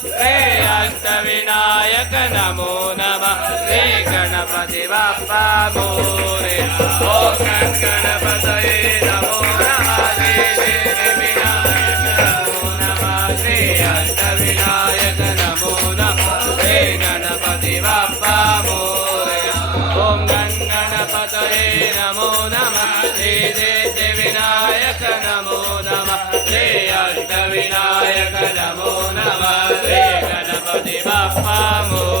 श्री अष्टविनायक नमो नमः श्री गणपति बाप्पा मोरया ओम गणपतये नमो नमः श्री सिद्धिविनायक नमो नमः श्री अष्टविनायक नमो नमः श्री गणपति बाप्पा मोरया ओम गणपतये नमो नमः श्री सिद्धिविनायक नमो नमः श्री अष्टविनायक नमो नमः श्री गणपति बाप्पा मोरया।